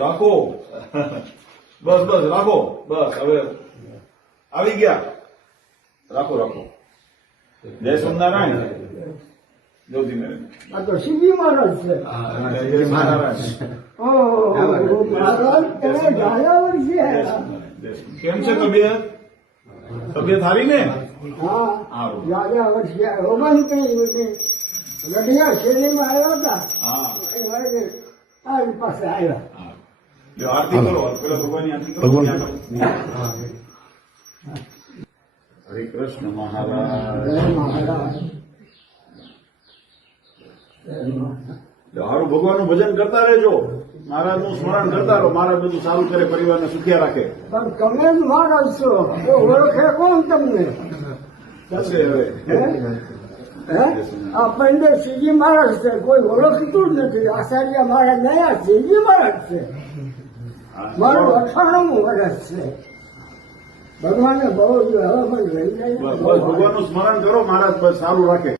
રાખો બસ બસ રાખો બસ હવે આવી ગયા રાખો રાખો જય સ્વામિનારાયણ જો ધીમે આ તો સીધી મહારાજ છે. જય સ્વામિનારાયણ મહારાજ તમે ઝાલાવર છે. કેમ છે તબિયત તબિયત સારી ને હા સારું ઝાલાવર છે. રોમાંત્રી ગઢિયા શેરીમાં આવ્યા હતા. હા આ પાસે આવ્યા. હા. લ્યો, આરતી કરો પેલા ભગવાનની આરતી કરો હરે કૃષ્ણ મહારાજ જય મહારાજ. સારું ભગવાનનું ભજન કરતા રહેજો મહારાજનું સ્મરણ કરતા રહો મહારાજ બધું સારું કરે પરિવારને સુખિયા રાખે પણ તમે જ મહારાજ છો તો ઓળખે કોણ તમને? થશે હવે હે? આ પંડિત શ્રીજી મહારાજ છે, કોઈ ઓળખતું જ નથી. આચાર્ય મહારાજ નયા શ્રીજી મહારાજ છે. મારું 98મું વર્ષ છે. ભગવાને બહુ હવે મને રહી જાય. બસ ભગવાનનું સ્મરણ કરો મહારાજ બસ સારું રાખે